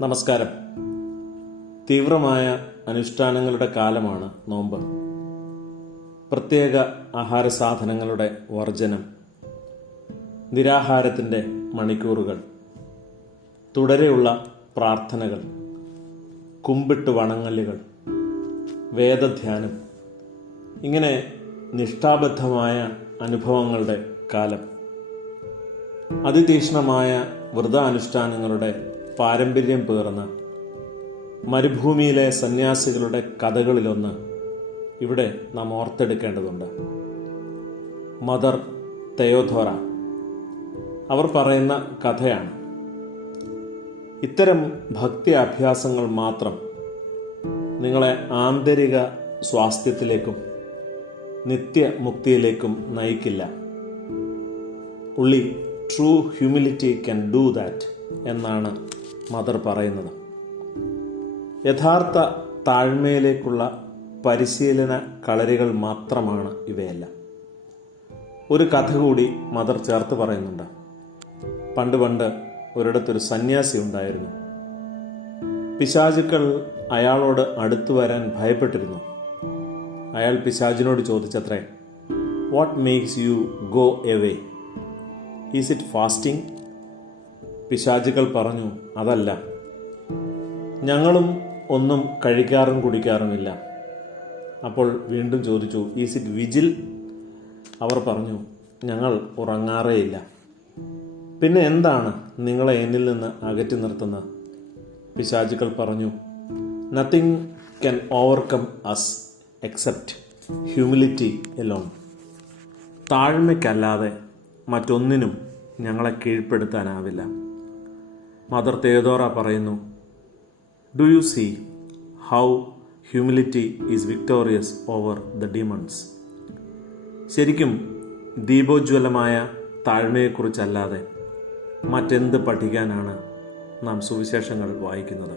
നമസ്കാരം. തീവ്രമായ അനുഷ്ഠാനങ്ങളുടെ കാലമാണ് നോമ്പ്. പ്രത്യേക ആഹാര സാധനങ്ങളുടെ വർജനം, നിരാഹാരത്തിൻ്റെ മണിക്കൂറുകൾ, തുടരെയുള്ള പ്രാർത്ഥനകൾ, കുമ്പിട്ട് വണങ്ങലുകൾ, വേദധ്യാനം, ഇങ്ങനെ നിഷ്ഠാബദ്ധമായ അനുഭവങ്ങളുടെ കാലം. അതിതീക്ഷ്ണമായ വ്രതാനുഷ്ഠാനങ്ങളുടെ പാരമ്പര്യം പേർന്ന മരുഭൂമിയിലെ സന്യാസികളുടെ കഥകളിലൊന്ന് ഇവിടെ നാം ഓർത്തെടുക്കേണ്ടതുണ്ട്. മദർ തെയോദോറ അവർ പറയുന്ന കഥയാണ്. ഇത്തരം ഭക്തി അഭ്യാസങ്ങൾ മാത്രം നിങ്ങളെ ആന്തരിക സ്വാസ്ഥ്യത്തിലേക്കും നിത്യമുക്തിയിലേക്കും നയിക്കില്ല. ഉള്ളി true humility can do that എന്നാണ് മദർ പറയുന്നത്. യഥാർത്ഥ താഴ്മയിലേക്കുള്ള പരിശീലന കളരികൾ മാത്രമാണ് ഇവയെല്ലാം. ഒരു കഥ കൂടി മദർ ചേർത്ത് പറയുന്നുണ്ട്. പണ്ട് ഒരിടത്തൊരു സന്യാസി ഉണ്ടായിരുന്നു. പിശാചുക്കൾ അയാളോട് അടുത്തു വരാൻ ഭയപ്പെട്ടിരുന്നു. അയാൾ പിശാചിനോട് ചോദിച്ചത്രേ, what makes you go away? Is it fasting? പിശാചുക്കൾ പറഞ്ഞു, അതല്ല, ഞങ്ങളും ഒന്നും കഴിക്കാറും കുടിക്കാറുമില്ല. അപ്പോൾ വീണ്ടും ചോദിച്ചു, ഈസ് ഇറ്റ് വിജിൽ? അവർ പറഞ്ഞു, ഞങ്ങൾ ഉറങ്ങാറേയില്ല. പിന്നെ എന്താണ് നിങ്ങളെ എന്നിൽ നിന്ന് അകറ്റി നിർത്തുന്നത്? പിശാചുക്കൾ പറഞ്ഞു, nothing can overcome us except humility alone. താഴ്മയ്ക്കല്ലാതെ മറ്റൊന്നിനും ഞങ്ങളെ കീഴ്പ്പെടുത്താനാവില്ല. മദർ തെയോദോറ പറയുന്നു, do you see how humility is victorious over the demons? ശരിക്കും ദീപോജ്വലമായ താഴ്മയെക്കുറിച്ചല്ലാതെ മറ്റെന്ത് പഠിക്കാനാണ് നാം സുവിശേഷങ്ങൾ വായിക്കുന്നത്?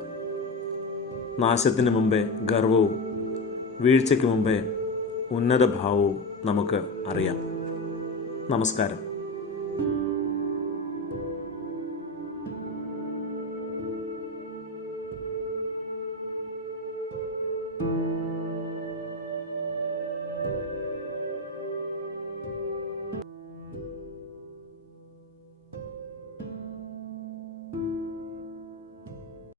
നാശത്തിന് മുമ്പേ ഗർവവും വീഴ്ചയ്ക്ക് മുമ്പേ ഉന്നതഭാവവും നമുക്ക് അറിയാം. നമസ്കാരം.